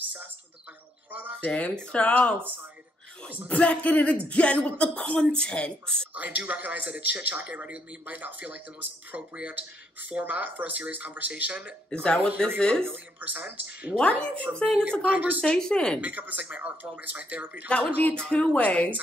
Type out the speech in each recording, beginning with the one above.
obsessed with the final product. James Charles. Back at it again with the content. I do recognize that a chit chat get ready with me might not feel like the most appropriate format for a serious conversation. Is that what this is? 1,000,000%. Why do you keep saying it's a conversation? Makeup is like my art form. It's my therapy. That would be a two-way.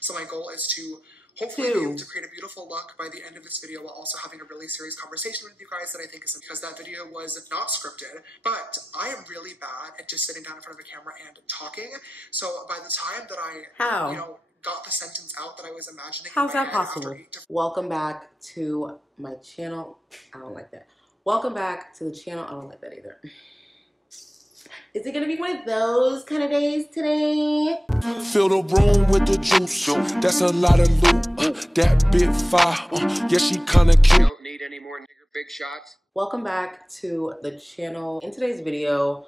So my goal is to hopefully be able to create a beautiful look by the end of this video while also having a really serious conversation with you guys that I think is because that video was not scripted, but I am really bad at just sitting down in front of a camera and talking. So by the time that I, got the sentence out that I was imagining. How's that possible? Welcome back to my channel. I don't like that. Welcome back to the channel. I don't like that either. Is it gonna be one of those kind of days today? Fill the room with the juice. That's a lot of loot. That bit fire. Yeah, she kinda cute. Don't need any more nigger big shots. Welcome back to the channel. In today's video,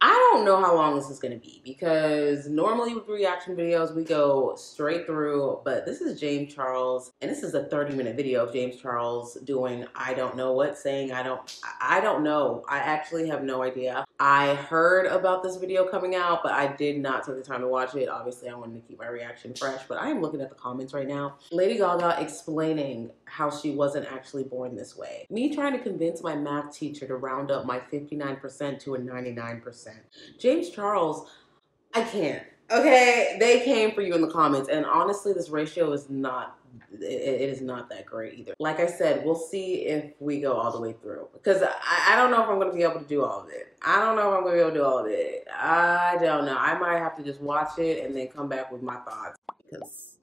I don't know how long this is going to be because normally with reaction videos, we go straight through, but this is James Charles, and this is a 30-minute video of James Charles doing I don't know what, saying I don't know. I actually have no idea. I heard about this video coming out, but I did not take the time to watch it. Obviously, I wanted to keep my reaction fresh, but I am looking at the comments right now. Lady Gaga explaining how she wasn't actually born this way. Me trying to convince my math teacher to round up my 59% to a 99%. James Charles, I can't. Okay, they came for you in the comments, and honestly, this ratio is not, it is not that great either. Like I said, we'll see if we go all the way through, because I don't know if I'm going to be able to do all of it. I don't know if I'm going to be able to do all of it. I don't know. I might have to just watch it and then come back with my thoughts, because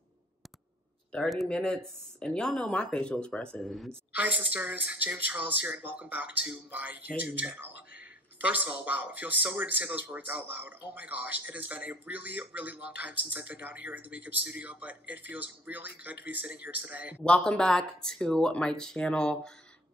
30 minutes, and y'all know my facial expressions. Hi sisters, James Charles here, and welcome back to my YouTube channel. First of all, wow, it feels so weird to say those words out loud. Oh my gosh, it has been a really, really long time since I've been down here in the makeup studio, but it feels really good to be sitting here today. Welcome back to my channel.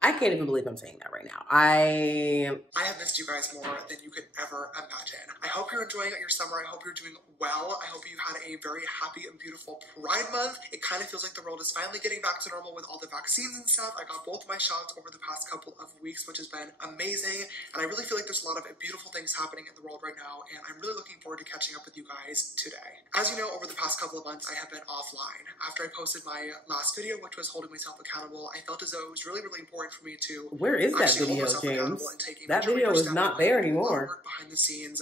I can't even believe I'm saying that right now. I have missed you guys more than you could ever imagine. I hope you're enjoying your summer. I hope you're doing well. I hope you had a very happy and beautiful Pride Month. It kind of feels like the world is finally getting back to normal with all the vaccines and stuff. I got both my shots over the past couple of weeks, which has been amazing. And I really feel like there's a lot of beautiful things happening in the world right now. And I'm really looking forward to catching up with you guys today. As you know, over the past couple of months, I have been offline. After I posted my last video, which was holding myself accountable, I felt as though it was really, really important for me to where is that video, James? That video is not there anymore. Behind the scenes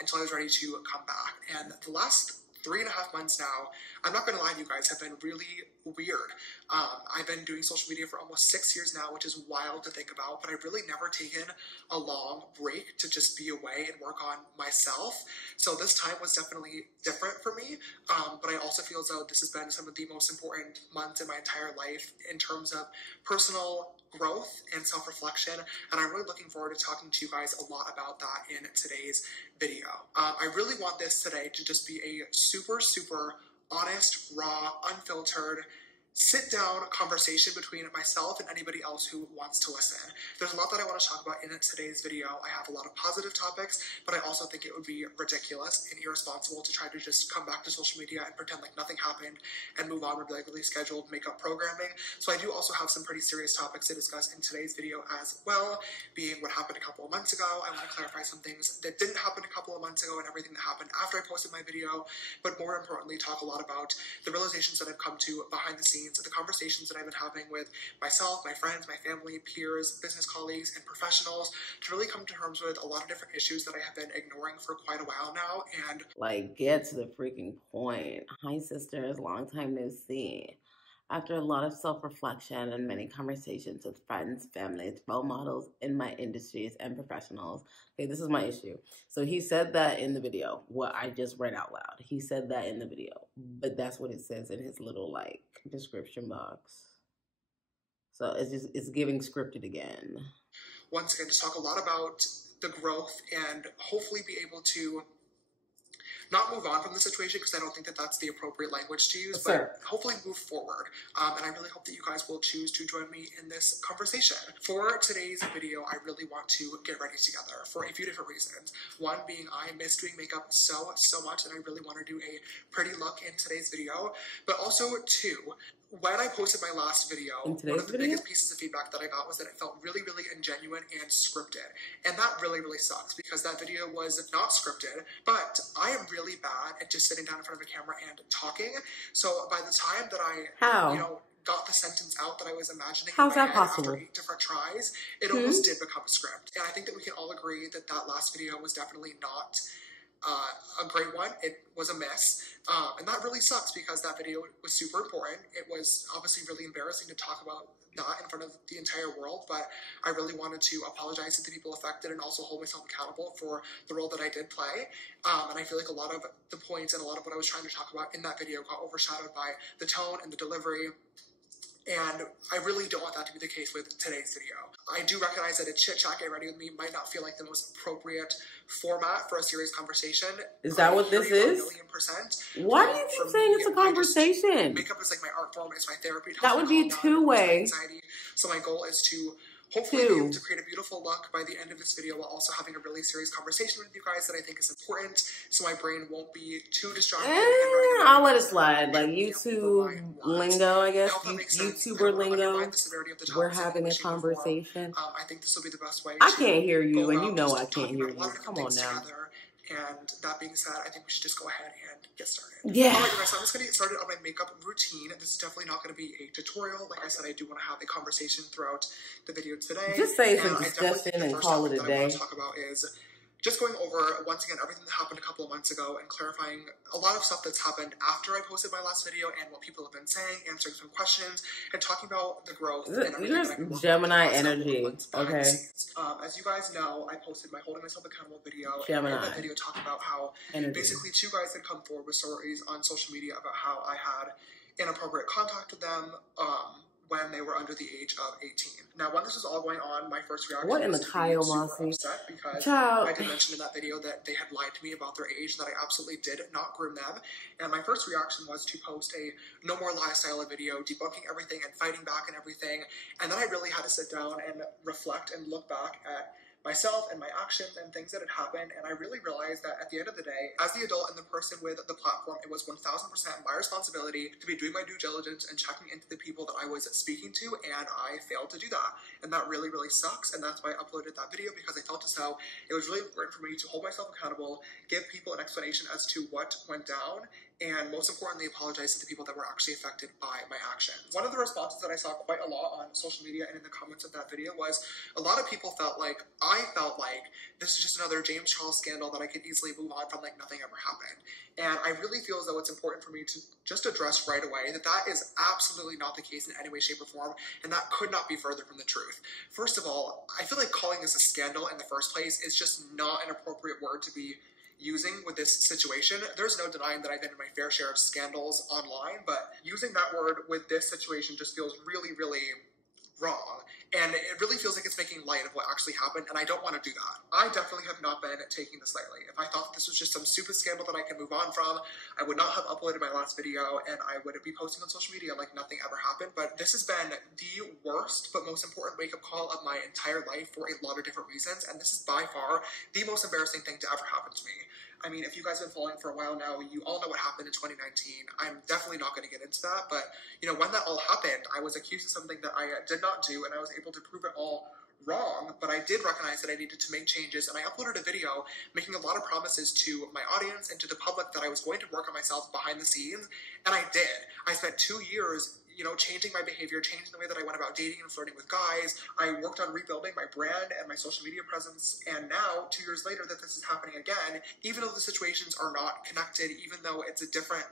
until I was ready to come back. And the last 3.5 months now, I'm not going to lie to you guys, have been really weird. I've been doing social media for almost 6 years now, which is wild to think about, but I've really never taken a long break to just be away and work on myself. So this time was definitely different for me, but I also feel as though this has been some of the most important months in my entire life in terms of personal growth and self-reflection, and I'm really looking forward to talking to you guys a lot about that in today's video. I really want this today to just be a super, super honest, raw, unfiltered, sit-down conversation between myself and anybody else who wants to listen. There's a lot that I want to talk about in today's video. I have a lot of positive topics, but I also think it would be ridiculous and irresponsible to try to just come back to social media and pretend like nothing happened and move on with regularly scheduled makeup programming. So I do also have some pretty serious topics to discuss in today's video as well, being what happened a couple of months ago. I want to clarify some things that didn't happen a couple of months ago and everything that happened after I posted my video, but more importantly, talk a lot about the realizations that I've come to behind the scenes, the conversations that I've been having with myself, my friends, my family, peers, business colleagues, and professionals to really come to terms with a lot of different issues that I have been ignoring for quite a while now. And like, get to the freaking point. Hi sisters, long time no see. After a lot of self-reflection and many conversations with friends, families, role models in my industries and professionals. Okay, this is my issue. So he said that in the video, what I just read out loud. He said that in the video, but that's what it says in his little like description box. So it's giving scripted again. Once again, just talk a lot about the growth and hopefully be able to not move on from the situation, because I don't think that that's the appropriate language to use, but hopefully move forward. And I really hope that you guys will choose to join me in this conversation. For today's video, I really want to get ready together for a few different reasons. One being I miss doing makeup so much, and I really want to do a pretty look in today's video. But also two, when I posted my last video, one of the biggest pieces of feedback that I got was that it felt really, really ingenuine and scripted. And that really, really sucks because that video was not scripted, but I am really bad at just sitting down in front of a camera and talking. So by the time that I, you know, got the sentence out that I was imagining in my head after 8 different tries, it almost did become a script. And I think that we can all agree that that last video was definitely not a great one. It was a miss. And that really sucks because that video was super important. It was obviously really embarrassing to talk about that in front of the entire world, but I really wanted to apologize to the people affected and also hold myself accountable for the role that I did play. And I feel like a lot of the points and a lot of what I was trying to talk about in that video got overshadowed by the tone and the delivery. And I really don't want that to be the case with today's video. I do recognize that a chit chat get ready with me might not feel like the most appropriate format for a serious conversation. Is that what this is? 1,000,000%. Why do you keep saying it's a conversation? Makeup is like my art form. It's my therapy. That would be a two-way. So my goal is to hopefully be able to create a beautiful look by the end of this video while also having a really serious conversation with you guys that I think is important, so my brain won't be too distracted. I'll let it slide. Like YouTube lingo, I guess. YouTuber lingo. We're having a conversation. I think this will be the best way. I can't hear you, and you know I can't hear you. Come on now. And that being said, I think we should just go ahead and get started. Yeah. Alright guys, so I'm just going to get started on my makeup routine. This is definitely not going to be a tutorial. Like I said, I do want to have a conversation throughout the video today. Just say some discussion and call it a day. What I want to talk about is just going over, once again, everything that happened a couple of months ago and clarifying a lot of stuff that's happened after I posted my last video and what people have been saying, answering some questions, and talking about the growth and everything. Just Gemini energy, okay? As you guys know, I posted my Holding Myself Accountable video. Gemini. And in that video talked about how basically 2 guys had come forward with stories on social media about how I had inappropriate contact with them, when they were under the age of 18. Now, when this was all going on, my first reaction was to be super upset because I did mention in that video that they had lied to me about their age, that I absolutely did not groom them. And my first reaction was to post a no more lifestyle video, debunking everything and fighting back and everything. And then I really had to sit down and reflect and look back at myself and my actions and things that had happened, and I really realized that at the end of the day, as the adult and the person with the platform, it was 1,000% my responsibility to be doing my due diligence and checking into the people that I was speaking to, and I failed to do that. And that really, really sucks, and that's why I uploaded that video, because I felt as though it was really important for me to hold myself accountable, give people an explanation as to what went down, and most importantly, apologize to the people that were actually affected by my actions. One of the responses that I saw quite a lot on social media and in the comments of that video was a lot of people felt like this is just another James Charles scandal that I could easily move on from like nothing ever happened. And I really feel as though it's important for me to just address right away that that is absolutely not the case in any way, shape, or form, and that could not be further from the truth. First of all, I feel like calling this a scandal in the first place is just not an appropriate word to be using with this situation. There's no denying that I've been in my fair share of scandals online, but using that word with this situation just feels really, really wrong. And it really feels like it's making light of what actually happened, and I don't want to do that. I definitely have not been taking this lightly. If I thought this was just some stupid scandal that I can move on from, I would not have uploaded my last video, and I would be posting on social media like nothing ever happened. But this has been the worst but most important wake-up call of my entire life for a lot of different reasons, and this is by far the most embarrassing thing to ever happen to me. I mean, if you guys have been following for a while now, you all know what happened in 2019. I'm definitely not going to get into that, but, you know, when that all happened, I was accused of something that I did not do, and I was able to prove it all wrong, but I did recognize that I needed to make changes, and I uploaded a video making a lot of promises to my audience and to the public that I was going to work on myself behind the scenes, and I did. I spent 2 years, you know, changing my behavior, changing the way that I went about dating and flirting with guys. I worked on rebuilding my brand and my social media presence, and now, 2 years later, that this is happening again, even though the situations are not connected, even though it's a different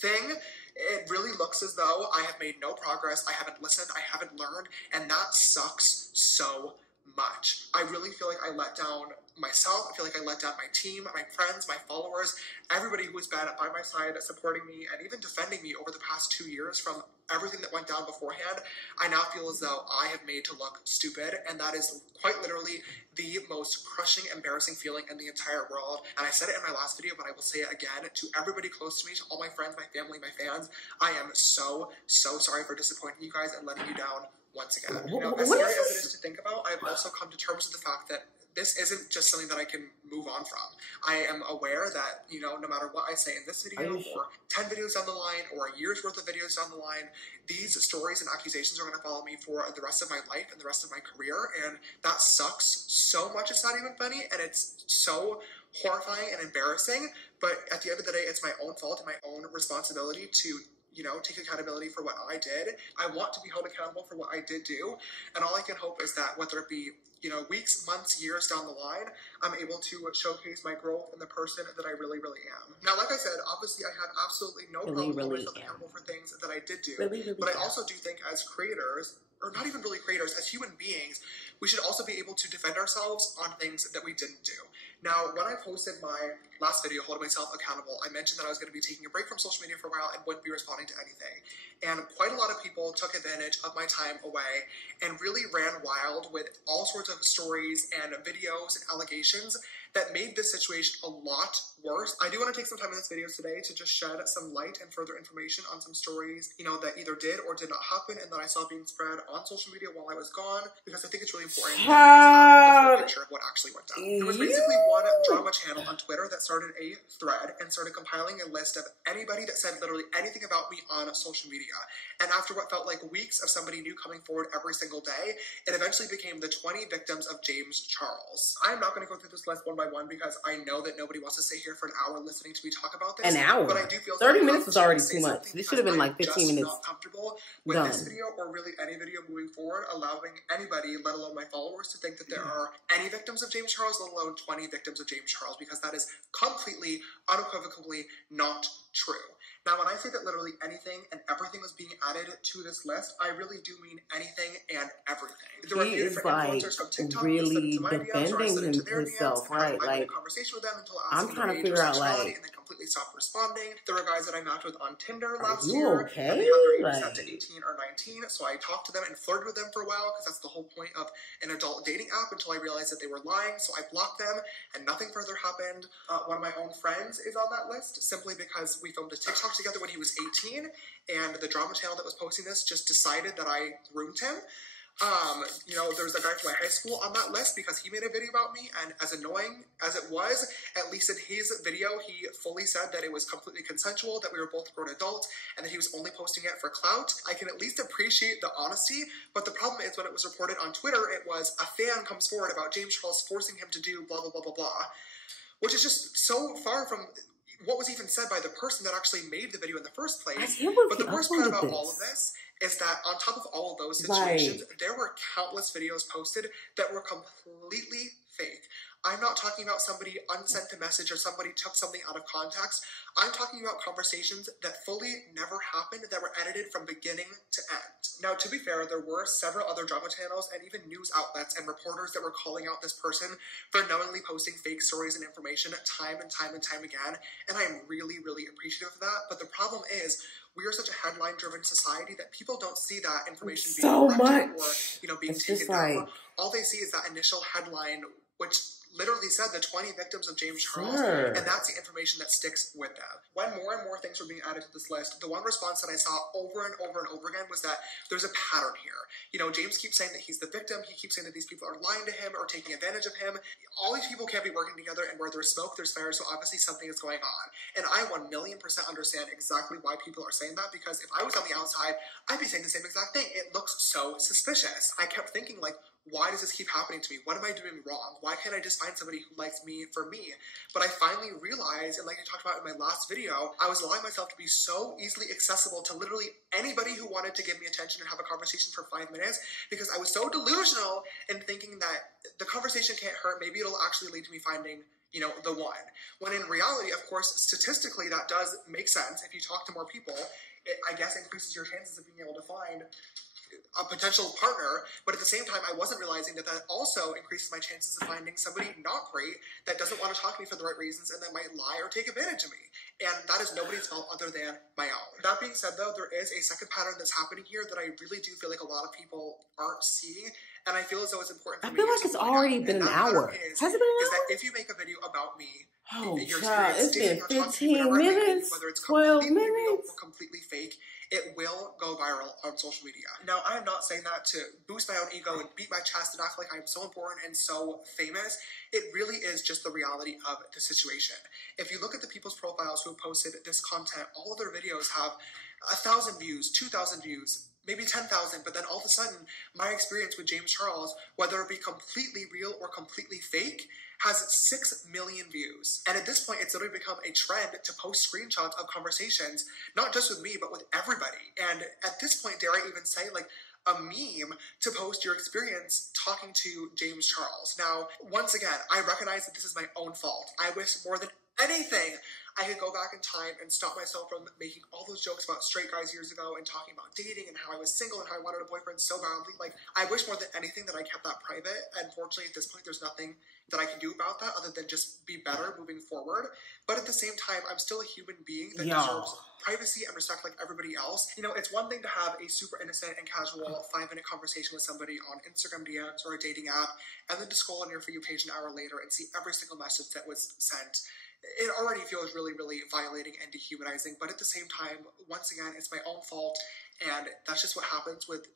thing, it really looks as though I have made no progress, I haven't listened, I haven't learned, and that sucks so much. I really feel like I let down myself, I feel like I let down my team, my friends, my followers, everybody who has been by my side supporting me and even defending me over the past 2 years from everything that went down beforehand. I now feel as though I have made to look stupid, and that is quite literally the most crushing, embarrassing feeling in the entire world. And I said it in my last video, but I will say it again to everybody close to me, to all my friends, my family, my fans. I am so, so sorry for disappointing you guys and letting you down once again. Now, as scary as it is to think about, I've also come to terms with the fact that this isn't just something that I can move on from. I am aware that, you know, no matter what I say in this video or 10 videos down the line or a year's worth of videos down the line, these stories and accusations are going to follow me for the rest of my life and the rest of my career. And that sucks so much. It's not even funny. And it's so horrifying and embarrassing. But at the end of the day, it's my own fault and my own responsibility to, you know, take accountability for what I did. I want to be held accountable for what I did do. And all I can hope is that whether it be, you know, weeks, months, years down the line, I'm able to showcase my growth in the person that I really, really am. Now, like I said, obviously I had absolutely no problem holding myself accountable for things that I did do. But I also do think as creators, or not even really creators, as human beings, we should also be able to defend ourselves on things that we didn't do. Now, when I posted my last video, holding myself accountable, I mentioned that I was going to be taking a break from social media for a while and wouldn't be responding to anything. And quite a lot of people took advantage of my time away and really ran wild with all sorts of stories and videos and allegations that made this situation a lot worse. I do want to take some time in this video today to just shed some light and further information on some stories, you know, that either did or did not happen and that I saw being spread on social media while I was gone, because I think it's really important to have a picture of what actually went down. There was basically one drama channel on Twitter that started a thread and started compiling a list of anybody that said literally anything about me on social media. And after what felt like weeks of somebody new coming forward every single day, it eventually became the 20 victims of James Charles. I'm not going to go through this list one by one because I know that nobody wants to sit here for an hour listening to me talk about this. An hour? But I do feel 30 minutes is already too much. This should have been like 15 minutes. I'm not comfortable with this video or really any video moving forward, allowing anybody, let alone my followers, to think that there are any victims of James Charles, let alone 20 victims of James Charles, because that is completely, unequivocally not true. Now, when I say that literally anything and everything was being added to this list, I really do mean anything and everything. There were different influencers from TikTok really defending himself, right? Like, conversation with them until I'm trying to figure out, like, and then completely stopped responding. There were guys that I matched with on Tinder last And year. they had their age set to 18 or 19, so I talked to them and flirted with them for a while because that's the whole point of an adult dating app, until I realized that they were lying, so I blocked them and nothing further happened. One of my own friends is on that list simply because we filmed a TikTok together when he was 18, and the drama channel that was posting this just decided that I groomed him. You know, there's a guy from my high school on that list because he made a video about me, and as annoying as it was, at least in his video, he fully said that it was completely consensual, that we were both grown adults, and that he was only posting it for clout. I can at least appreciate the honesty, but the problem is when it was reported on Twitter, it was a fan comes forward about James Charles forcing him to do blah, blah, blah, blah, blah, which is just so far from what was even said by the person that actually made the video in the first place. But the worst part about all of this is that on top of all of those situations, there were countless videos posted that were completely fake. I'm not talking about somebody unsent a message or somebody took something out of context. I'm talking about conversations that fully never happened, that were edited from beginning to end. Now, to be fair, there were several other drama channels and even news outlets and reporters that were calling out this person for knowingly posting fake stories and information time and time and time again, and I am really, really appreciative of that. But the problem is, we are such a headline-driven society that people don't see that information being corrected or, you know, being taken down. All they see is that initial headline, which literally said the 20 victims of James Charles, and that's the information that sticks with them. When more and more things were being added to this list, the one response that I saw over and over and over again was that there's a pattern here. You know, James keeps saying that he's the victim, he keeps saying that these people are lying to him or taking advantage of him. All these people can't be working together, and where there's smoke, there's fire, so obviously something is going on. And I 1,000,000% understand exactly why people are saying that, because if I was on the outside, I'd be saying the same exact thing. It looks so suspicious. I kept thinking, like, why does this keep happening to me? What am I doing wrong? Why can't I just find somebody who likes me for me? But I finally realized, and like I talked about in my last video, I was allowing myself to be so easily accessible to literally anybody who wanted to give me attention and have a conversation for 5 minutes, because I was so delusional in thinking that the conversation can't hurt. Maybe it'll actually lead to me finding, you know, the one. When in reality, of course, statistically, that does make sense. If you talk to more people, it, I guess, increases your chances of being able to find a potential partner, but at the same time, I wasn't realizing that that also increases my chances of finding somebody not great that doesn't want to talk to me for the right reasons and that might lie or take advantage of me. And that is nobody's fault other than my own. That being said, though, there is a second pattern that's happening here that I really do feel like a lot of people aren't seeing, and I feel as though it's important for me. I feel like it's already been an hour. Has it been an hour? Is that if you make a video about me, oh, child, it's been 15 minutes, 12 minutes. Or completely fake, it will go viral on social media. Now, I am not saying that to boost my own ego and beat my chest and act like I'm so important and so famous. It really is just the reality of the situation. If you look at the people's profiles who have posted this content, all of their videos have 1,000 views, 2,000 views, maybe 10,000, but then all of a sudden, my experience with James Charles, whether it be completely real or completely fake, has 6 million views. And at this point, it's literally become a trend to post screenshots of conversations, not just with me, but with everybody. And at this point, dare I even say, like, a meme to post your experience talking to James Charles. Now, once again, I recognize that this is my own fault. I wish more than anything I could go back in time and stop myself from making all those jokes about straight guys years ago and talking about dating and how I was single and how I wanted a boyfriend so badly. Like, I wish more than anything that I kept that private. Unfortunately, at this point, there's nothing that I can do about that other than just be better moving forward. But at the same time, I'm still a human being that deserves privacy and respect like everybody else. You know, it's one thing to have a super innocent and casual 5-minute conversation with somebody on Instagram DMs or a dating app, and then to scroll on your For You page an hour later and see every single message that was sent. It already feels really, really violating and dehumanizing, but at the same time, once again, it's my own fault, and that's just what happens with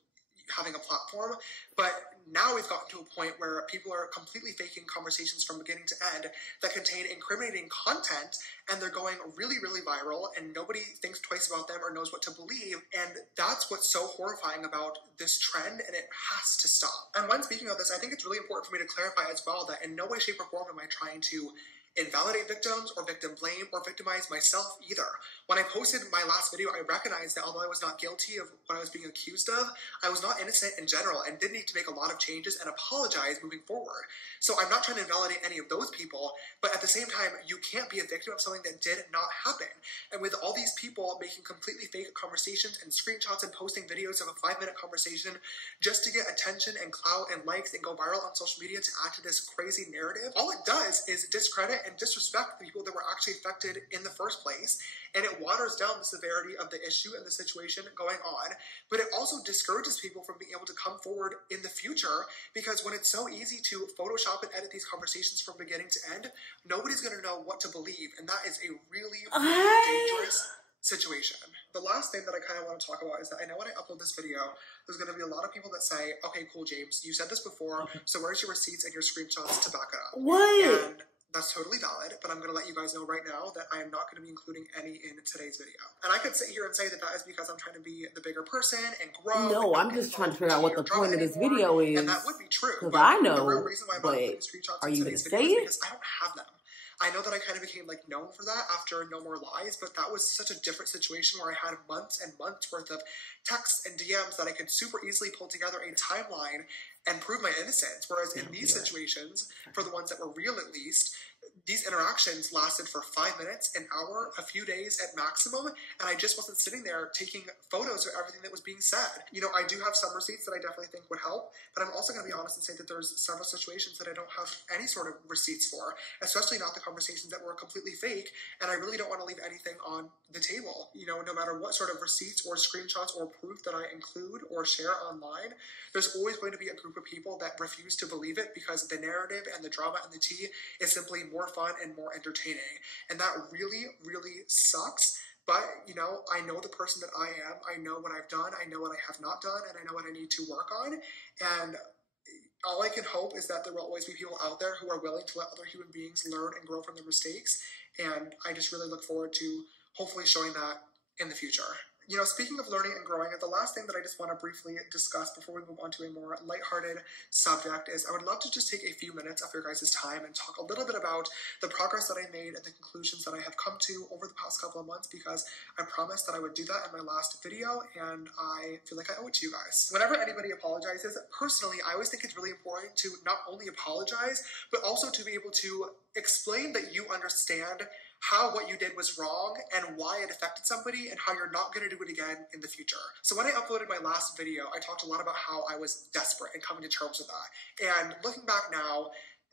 having a platform. But now we've gotten to a point where people are completely faking conversations from beginning to end that contain incriminating content, and they're going really, really viral, and nobody thinks twice about them or knows what to believe. And that's what's so horrifying about this trend, and it has to stop. And when speaking of this, I think it's really important for me to clarify as well that in no way, shape, or form am I trying to invalidate victims or victim blame or victimize myself either. When I posted my last video, I recognized that although I was not guilty of what I was being accused of, I was not innocent in general and did need to make a lot of changes and apologize moving forward. So I'm not trying to invalidate any of those people, but at the same time, you can't be a victim of something that did not happen. And with all these people making completely fake conversations and screenshots and posting videos of a 5-minute conversation just to get attention and clout and likes and go viral on social media to add to this crazy narrative, all it does is discredit and disrespect the people that were actually affected in the first place, and it waters down the severity of the issue and the situation going on, but it also discourages people from being able to come forward in the future, because when it's so easy to Photoshop and edit these conversations from beginning to end, nobody's going to know what to believe, and that is a really, really dangerous situation. The last thing that I kind of want to talk about is that I know when I upload this video, there's going to be a lot of people that say, okay, cool, James, you said this before, so where's your receipts and your screenshots to back it up? What? And that's totally valid, but I'm going to let you guys know right now that I am not going to be including any in today's video. And I could sit here and say that that is because I'm trying to be the bigger person and grow. No, I'm just trying to figure out what the point of this video is. And that would be true. Because I know, the real reason why I'm not including screenshots are in you going to today's say video it? is because I don't have them. I know that I kind of became like known for that after No More Lies, but that was such a different situation where I had months and months worth of texts and DMs that I could super easily pull together a timeline and prove my innocence. Whereas in these situations, for the ones that were real at least, these interactions lasted for 5 minutes, an hour, a few days at maximum, and I just wasn't sitting there taking photos of everything that was being said. You know, I do have some receipts that I definitely think would help, but I'm also going to be honest and say that there's several situations that I don't have any sort of receipts for, especially not the conversations that were completely fake, and I really don't want to leave anything on the table. You know, no matter what sort of receipts or screenshots or proof that I include or share online, there's always going to be a group of people that refuse to believe it because the narrative and the drama and the tea is simply more fun and more entertaining. And that really, really sucks. But, you know, I know the person that I am. I know what I've done. I know what I have not done. And I know what I need to work on. And all I can hope is that there will always be people out there who are willing to let other human beings learn and grow from their mistakes. And I just really look forward to hopefully showing that in the future. You know, speaking of learning and growing, the last thing that I just want to briefly discuss before we move on to a more lighthearted subject is I would love to just take a few minutes of your guys' time and talk a little bit about the progress that I made and the conclusions that I have come to over the past couple of months, because I promised that I would do that in my last video, and I feel like I owe it to you guys. Whenever anybody apologizes, personally, I always think it's really important to not only apologize, but also to be able to explain that you understand how what you did was wrong and why it affected somebody and how you're not going to do it again in the future. So when I uploaded my last video, I talked a lot about how I was desperate and coming to terms with that. And looking back now,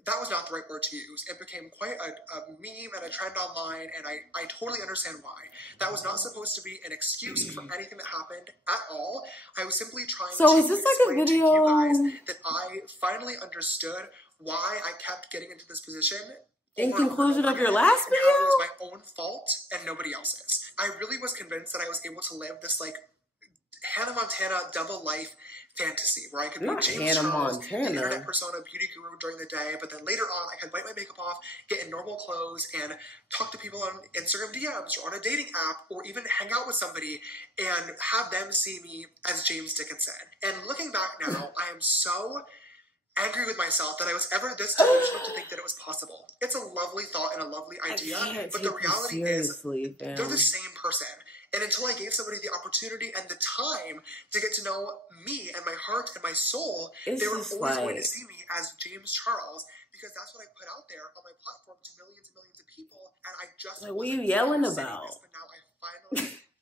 that was not the right word to use. It became quite a meme and a trend online, and I totally understand why. That was not supposed to be an excuse for anything that happened at all. I was simply trying to is this like a video? to you guys that I finally understood why I kept getting into this position. In conclusion of your last video? How it was my own fault and nobody else's. I really was convinced that I was able to live this like Hannah Montana double life fantasy where I could be Not James Hannah Charles, the Montana. internet persona, beauty guru during the day, but then later on I could wipe my makeup off, get in normal clothes, and talk to people on Instagram DMs or on a dating app, or even hang out with somebody and have them see me as James Dickenson. And looking back now, I am so angry with myself that I was ever this delusional to think that it was possible. It's a lovely thought and a lovely idea, but the reality is they're the same person. And until I gave somebody the opportunity and the time to get to know me and my heart and my soul, they were always going to see me as James Charles, because that's what I put out there on my platform to millions and millions of people. And I just like, what are you yelling about? This, but now I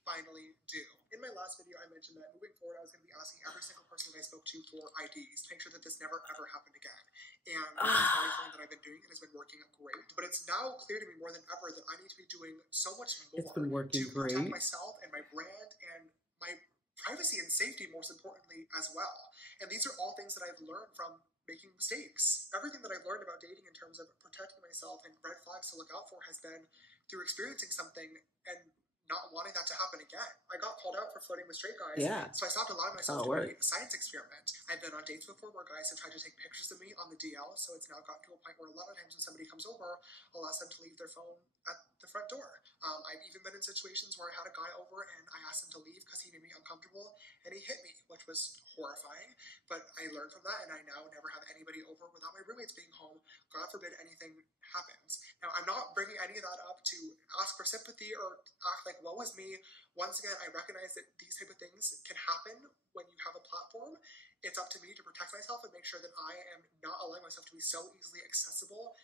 finally do. In my last video, I mentioned that moving forward, I was going to be asking every single person that I spoke to for IDs to make sure that this never ever happened again. And it's very fun that I've been doing, and it's been working great. But it's now clear to me more than ever that I need to be doing so much more to protect myself and my brand and my privacy and safety, most importantly, as well. And these are all things that I've learned from making mistakes. Everything that I've learned about dating in terms of protecting myself and red flags to look out for has been through experiencing something and not wanting that to happen again. I got called out for flirting with straight guys, so I stopped allowing myself to be a science experiment. I've been on dates before where guys have tried to take pictures of me on the DL, so it's now gotten to a point where a lot of times when somebody comes over, I'll ask them to leave their phone at the front door. I've even been in situations where I had a guy over and I asked him to leave because he made me uncomfortable, and he hit me, which was horrifying, but I learned from that, and I now never have anybody over without my roommates being home. God forbid anything happens. Now, I'm not bringing any of that up to ask for sympathy or act like woe is me. Once again, I recognize that these type of things can happen when you have a platform. It's up to me to protect myself and make sure that I am not allowing myself to be so easily accessible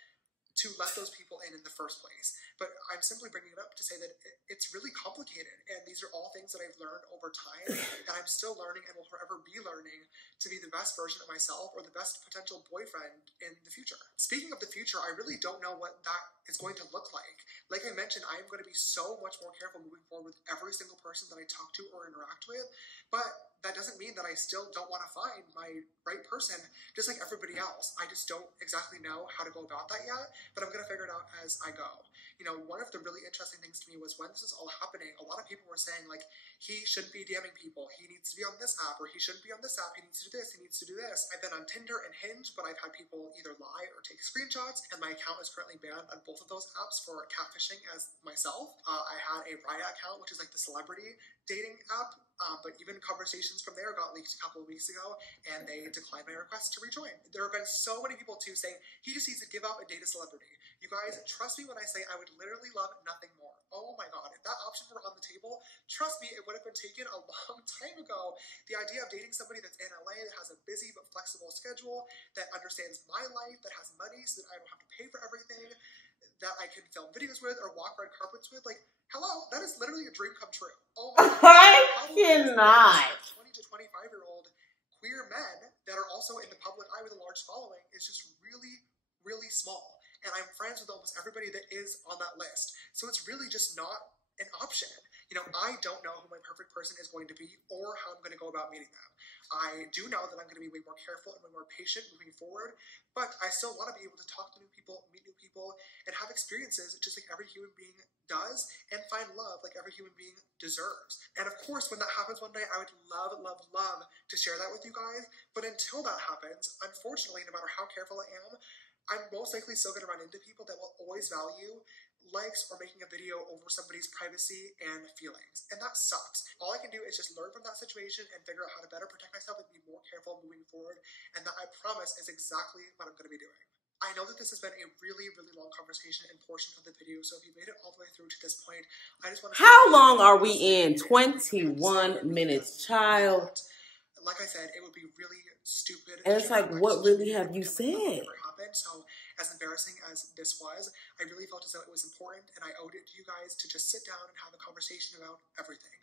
to let those people in the first place. But I'm simply bringing it up to say that it's really complicated, and these are all things that I've learned over time, and I'm still learning and will forever be learning to be the best version of myself or the best potential boyfriend in the future. Speaking of the future, I really don't know what that is going to look like. Like I mentioned, I am going to be so much more careful moving forward with every single person that I talk to or interact with, but that doesn't mean that I still don't want to find my right person, just like everybody else. I just don't exactly know how to go about that yet, but I'm going to figure it out as I go. You know, one of the really interesting things to me was when this was all happening, a lot of people were saying, like, he shouldn't be DMing people, he needs to be on this app, or he shouldn't be on this app, he needs to do this, he needs to do this. I've been on Tinder and Hinge, but I've had people either lie or take screenshots, and my account is currently banned on both of those apps for catfishing as myself. I had a Rant account, which is like the celebrity dating app, but even conversations from there got leaked a couple of weeks ago, and they declined my request to rejoin. There have been so many people too saying he just needs to give up and date a celebrity. You guys, trust me when I say I would literally love nothing more. Oh my God, if that option were on the table, trust me, it would have been taken a long time ago. The idea of dating somebody that's in LA, that has a busy but flexible schedule, that understands my life, that has money so that I don't have to pay for everything, that I can film videos with or walk red carpets with, like, hello, that is literally a dream come true. Oh my God. I cannot. 20 to 25-year-old queer men that are also in the public eye with a large following is just really, really small. And I'm friends with almost everybody that is on that list. So it's really just not an option. You know, I don't know who my perfect person is going to be or how I'm going to go about meeting them. I do know that I'm going to be way more careful and way more patient moving forward, but I still want to be able to talk to new people, meet new people, and have experiences just like every human being does, and find love like every human being deserves. And of course, when that happens one day, I would love, love, love to share that with you guys. But until that happens, unfortunately, no matter how careful I am, I'm most likely still going to run into people that will always value likes or making a video over somebody's privacy and feelings. And that sucks. All I can do is just learn from that situation and figure out how to better protect myself and be more careful moving forward. And that, I promise, is exactly what I'm going to be doing. I know that this has been a really, really long conversation and portion of the video, so if you made it all the way through to this point, I just want to... How long are we in? 21 minutes, child. Like I said, it would be really stupid. And it's like, what really have you said? So, as embarrassing as this was, I really felt as though it was important, and I owed it to you guys to just sit down and have a conversation about everything.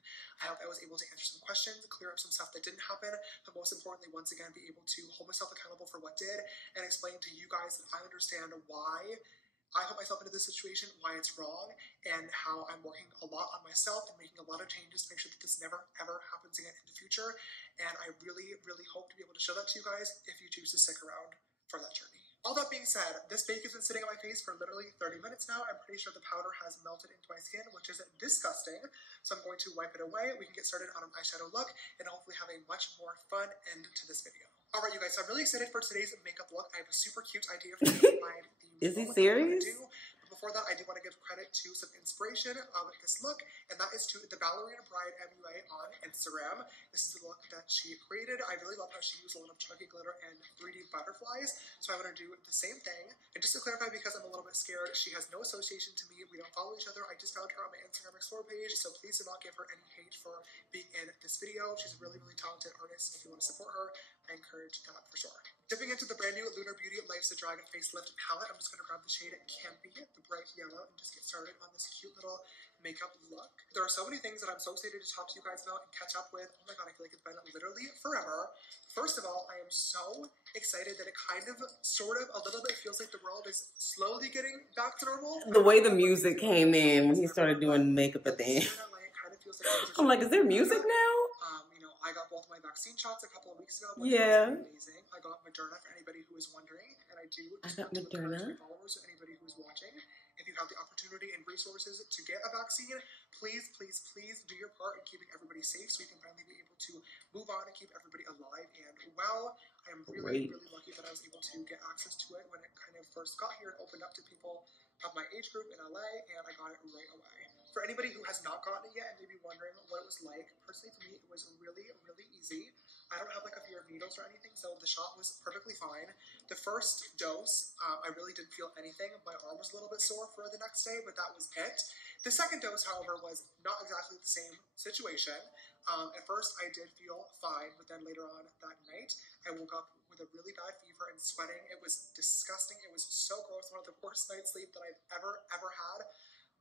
I hope I was able to answer some questions, clear up some stuff that didn't happen, but most importantly, once again, be able to hold myself accountable for what did, and explain to you guys that I understand why I put myself into this situation, why it's wrong, and how I'm working a lot on myself and making a lot of changes to make sure that this never, ever happens again in the future. And I really, really hope to be able to show that to you guys if you choose to stick around for that journey. All that being said, this bake has been sitting on my face for literally 30 minutes now. I'm pretty sure the powder has melted into my skin, which is disgusting. So I'm going to wipe it away. We can get started on an eyeshadow look and hopefully have a much more fun end to this video. Alright, you guys, so I'm really excited for today's makeup look. I have a super cute idea for you to find the Is he serious? Before that, I do want to give credit to some inspiration of this look, and that is to the Ballerina Bride MUA on Instagram. This is the look that she created. I really love how she used a lot of chunky glitter and 3D butterflies, so I want to do the same thing. And just to clarify, because I'm a little bit scared, she has no association to me. We don't follow each other. I just found her on my Instagram Explore page, so please do not give her any hate for being in this video. She's a really, really talented artist. If you want to support her, I encourage that for sure. Dipping into the brand new Lunar Beauty Life's the Dragon Facelift palette, I'm just going to grab the shade Campy, the bright yellow, and just get started on this cute little makeup look. There are so many things that I'm so excited to talk to you guys about and catch up with. Oh my god, I feel like it's been literally forever. First of all, I am so excited that it kind of, sort of, a little bit feels like the world is slowly getting back to normal. The way the music came in when he started doing makeup at the end. I'm like, is there music now? You know, I got both my vaccine shots a couple of weeks ago, which yeah. was amazing. I got Moderna for anybody who is wondering, and I do. I got Moderna. Followers, so anybody who is watching, if you have the opportunity and resources to get a vaccine, please, please, please do your part in keeping everybody safe so we can finally be able to move on and keep everybody alive and well. I am really, really lucky that I was able to get access to it when it kind of first got here and opened up to people of my age group in LA, and I got it right away. For anybody who has not gotten it yet and maybe wondering what it was like, personally for me, it was really, really easy. I don't have like a fear of needles or anything, so the shot was perfectly fine. The first dose, I really didn't feel anything. My arm was a little bit sore for the next day, but that was it. The second dose, however, was not exactly the same situation. At first, I did feel fine, but then later on that night, I woke up with a really bad fever and sweating. It was disgusting. It was so gross. One of the worst night's sleep that I've ever had.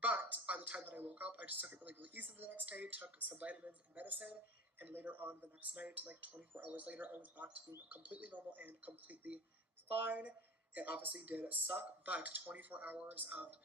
But by the time that I woke up, I just took it really, really easy the next day, took some vitamins and medicine, and later on the next night, like 24 hours later, I was back to being completely normal and completely fine. It obviously did suck, but 24 hours of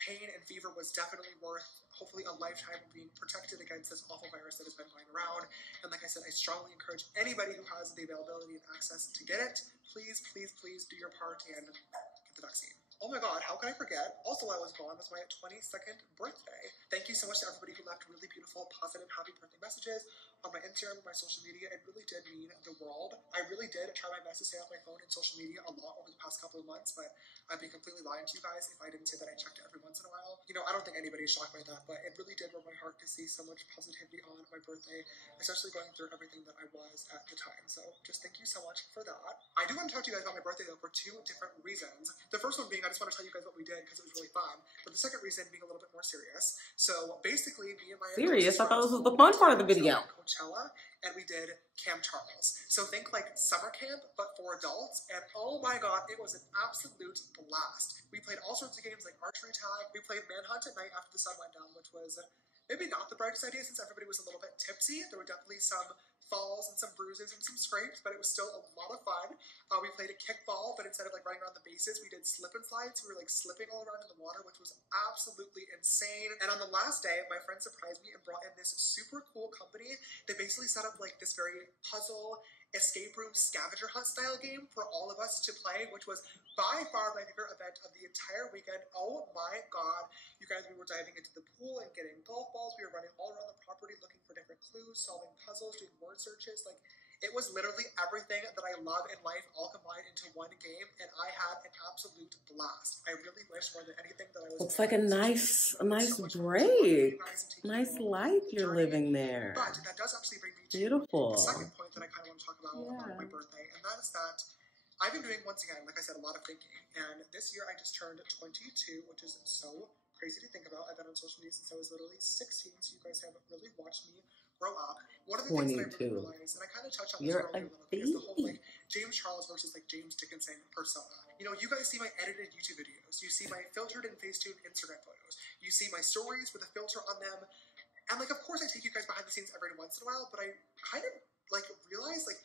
pain and fever was definitely worth, hopefully, a lifetime of being protected against this awful virus that has been going around. And like I said, I strongly encourage anybody who has the availability and access to get it, please, please, please do your part and get the vaccine. Oh my god, how can I forget? Also, while I was gone was my 22nd birthday. Thank you so much to everybody who left really beautiful, positive, happy birthday messages on my Instagram and my social media. It really did mean the world. I really did try my best to stay off my phone and social media a lot over the past couple of months, but I'd be completely lying to you guys if I didn't say that I checked it every once in a while. You know, I don't think anybody's shocked by that, but it really did warm my heart to see so much positivity on my birthday, especially going through everything that I was at the time. So just thank you so much for that. I do want to talk to you guys about my birthday though for two different reasons. The first one being, I just want to tell you guys what we did because it was really fun. But the second reason being a little bit more serious. So basically, me and my serious. I thought this was the fun part of the video. Coachella, and we did Camp Charles. So think like summer camp, but for adults. And oh my god, it was an absolute blast. We played all sorts of games like archery tag. We played Manhunt at night after the sun went down, which was maybe not the brightest idea since everybody was a little bit tipsy. There were definitely some falls and some bruises and some scrapes, but it was still a lot of fun. We played a kickball, but instead of like running around the bases, we did slip and slides. We were like slipping all around in the water, which was absolutely insane. And on the last day, my friend surprised me and brought in this super cool company. They basically set up like this very puzzle escape room scavenger hunt style game for all of us to play, which was by far my favorite event of the entire weekend. Oh my god, you guys, we were diving into the pool and getting golf balls. We were running all around the property looking for different clues, solving puzzles, doing word searches. Like, it was literally everything that I love in life all combined into one game, and I had an absolute blast. I really wish more than anything that I was. Looks like a nice break. Nice life you're living there. But that does actually bring me to beautiful. The second point that I kind of want to talk about my birthday, and that is that I've been doing, once again, like I said, a lot of thinking. And this year I just turned 22, which is so crazy to think about. I've been on social media since I was literally 16, so you guys have really watched me grow up. One of the things that I really realized, and I kind of touched on this earlier a little bit, is the whole like James Charles versus like James Dickenson persona. You know, you guys see my edited YouTube videos, you see my filtered and Facetune Instagram photos, you see my stories with a filter on them, and like of course I take you guys behind the scenes every once in a while, but I kind of like realized like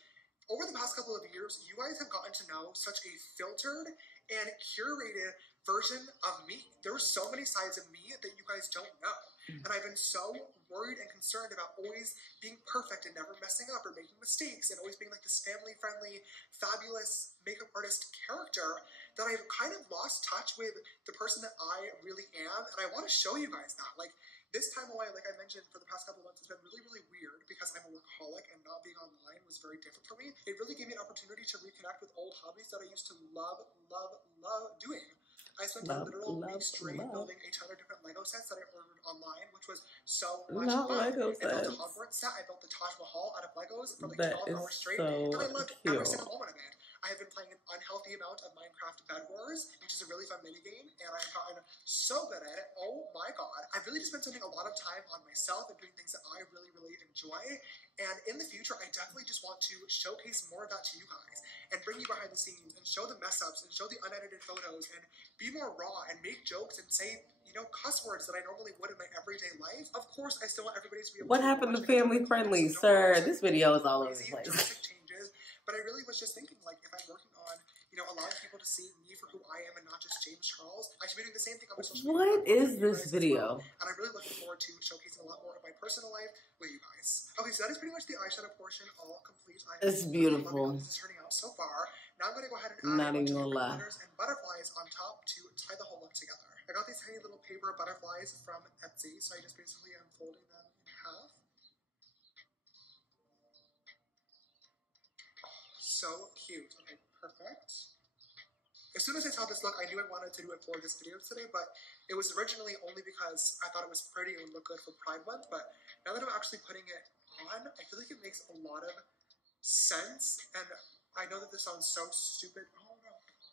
over the past couple of years, you guys have gotten to know such a filtered and curated version of me. There are so many sides of me that you guys don't know. And I've been so worried and concerned about always being perfect and never messing up or making mistakes and always being like this family-friendly, fabulous makeup artist character, that I've kind of lost touch with the person that I really am. And I want to show you guys that. Like, this time away, like I mentioned, for the past couple of months, it's been really, really weird because I'm a workaholic and not being online was very different for me. It really gave me an opportunity to reconnect with old hobbies that I used to love doing. I spent a literal week straight building a ton of different Lego sets that I ordered online, which was so much fun. Lego I built a sets. Hogwarts set. I built the Taj Mahal out of Legos for like That 12 hours straight. So And I loved cute. every single moment of it. I have been playing an unhealthy amount of Minecraft Bed Wars, which is a really fun minigame, and I've gotten so good at it. Oh my god. I've really just been spending a lot of time on myself and doing things that I really, really enjoy. And in the future, I definitely just want to showcase more of that to you guys and bring you behind the scenes and show the mess ups and show the unedited photos and be more raw and make jokes and say, you know, cuss words that I normally would in my everyday life. Of course, I still want everybody to be able What to happened to watch family friendly, sir? This video is all over the crazy, place. drastic changes. But I really was just thinking, like, if I'm working on, you know, allowing people to see me for who I am and not just James Charles, I should be doing the same thing on my social media. What is this video? And I'm really looking forward to showcasing a lot more of my personal life with you guys. Okay, so that is pretty much the eyeshadow portion all complete. It's beautiful. Loving how this is turning out so far. Now I'm going to go ahead and add Not a bunch even of gonna lie. glitters and butterflies on top to tie the whole look together. I got these tiny little paper butterflies from Etsy, so I just basically am folding them in half. So cute. Okay, perfect. As soon as I saw this look, I knew I wanted to do it for this video today, but it was originally only because I thought it was pretty and would look good for Pride Month, but now that I'm actually putting it on, I feel like it makes a lot of sense, and I know that this sounds so stupid,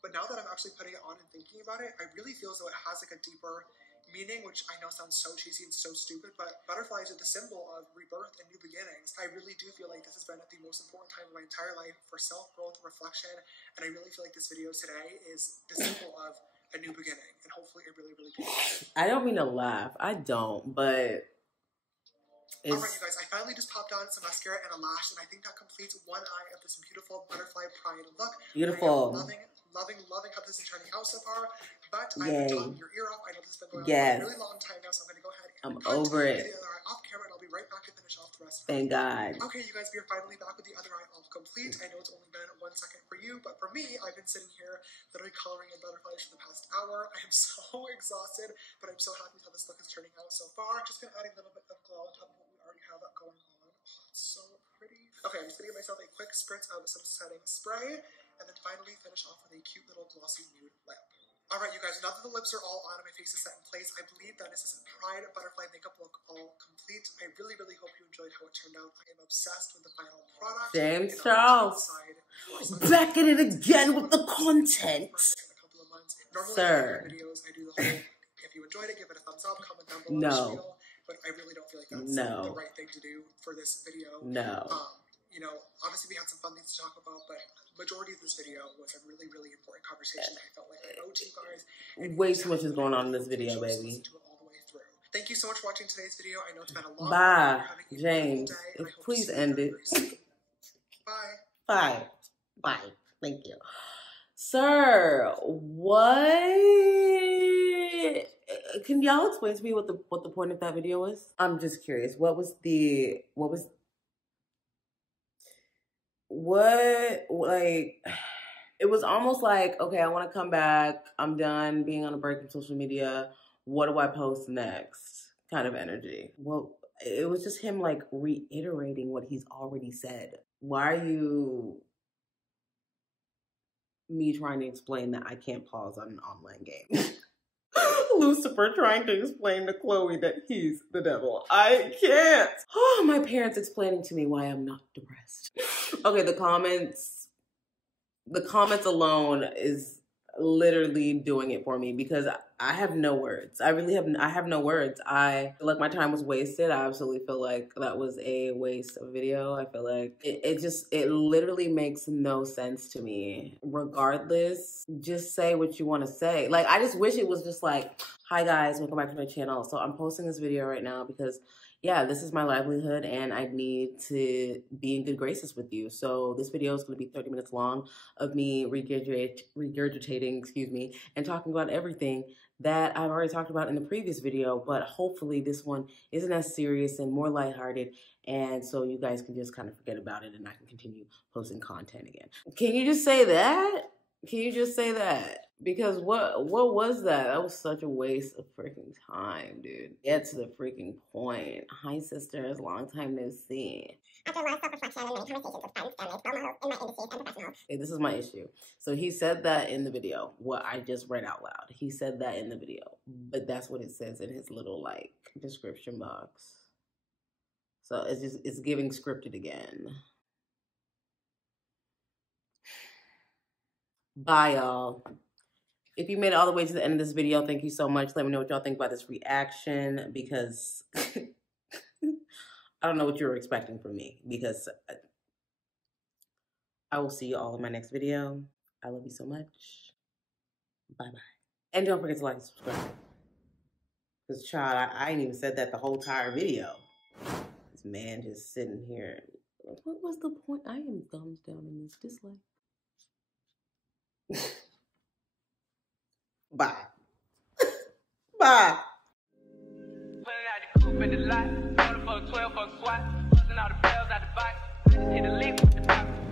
but now that I'm actually putting it on and thinking about it, I really feel as though it has like a deeper meaning, which I know sounds so cheesy and so stupid, but butterflies are the symbol of rebirth and new beginnings. I really do feel like this has been at the most important time of my entire life for self-growth, reflection, and I really feel like this video today is the symbol of a new beginning, and hopefully it really, really can. I don't mean to laugh. I don't, but it's... Alright, you guys, I finally just popped on some mascara and a lash, and I think that completes one eye of this beautiful butterfly pride look. Beautiful. Loving how this is turning out so far. But Yay. I've been talking your ear off. I know this has been going on Yes. for a really long time now, so I'm going to go ahead and I'm over it. get the other eye off camera, and I'll be right back to finish off the rest. Thank God. Okay, you guys, we are finally back with the other eye all complete. I know it's only been 1 second for you, but for me, I've been sitting here literally coloring in butterflies for the past hour. I am so exhausted, but I'm so happy with how this look is turning out so far. Just been adding a little bit of glow on top of what we already have going on. Oh, it's so pretty. Okay, I'm just going to give myself a quick spritz of some setting spray, and then finally finish off with a cute little glossy nude lip. Alright, you guys, now that the lips are all on and my face is set in place, I believe that is this Pride Butterfly makeup look all complete. I really, really hope you enjoyed how it turned out. I am obsessed with the final product. James Charles. Back at it again with the content. Normally, Sir. in videos, I do the whole, if you enjoyed it, give it a thumbs up, comment down below. No. But I really don't feel like that's the right thing to do for this video. No. You know, obviously we had some fun things to talk about, but majority of this video was a really, really important conversation that I felt like I owed to you guys. Way too much is going on in this video, baby. Thank you so much for watching today's video. I know it's been a long Bye, day. James. Please end it. Bye. Bye. Bye. Thank you. Sir, what? Can y'all explain to me what the point of that video was? I'm just curious. What, like, it was almost like, okay, I want to come back. I'm done being on a break from social media. What do I post next? Kind of energy. Well, it was just him like reiterating what he's already said. Why are you me trying to explain that I can't pause on an online game? Lucifer trying to explain to Chloe that he's the devil. I can't. Oh, my parents explaining to me why I'm not depressed. Okay, the comments alone is literally doing it for me because I have no words. I have no words. I feel like my time was wasted. I absolutely feel like that was a waste of video. I feel like it literally makes no sense to me. Regardless, just say what you want to say. Like, I just wish it was just like, hi guys, welcome back to my channel. So I'm posting this video right now because yeah, this is my livelihood and I need to be in good graces with you. So this video is going to be 30 minutes long of me regurgitating, and talking about everything that I've already talked about in the previous video, but hopefully this one isn't as serious and more lighthearted, and so you guys can just kind of forget about it and I can continue posting content again. Can you just say that? Can you just say that? Because what was that? That was such a waste of freaking time, dude. Get to the freaking point. Hi, sisters. Long time no see. After a lot of self-reflection and many conversations with friends, family, role models in my industry and professionals. Okay, this is my issue. So he said that in the video, what I just read out loud. He said that in the video, but that's what it says in his little like description box. So it's giving scripted again. Bye, y'all. If you made it all the way to the end of this video, thank you so much. Let me know what y'all think about this reaction, because I don't know what you were expecting from me, because I will see you all in my next video. I love you so much. Bye-bye. And don't forget to like and subscribe. Because, child, I ain't even said that the whole entire video. This man just sitting here. What was the point? I am thumbs down in this dislike. Bye. Bye. Pulling out the coupe in the lot, 12 for a squat, busting all the bells out the box, hit a lick with the box.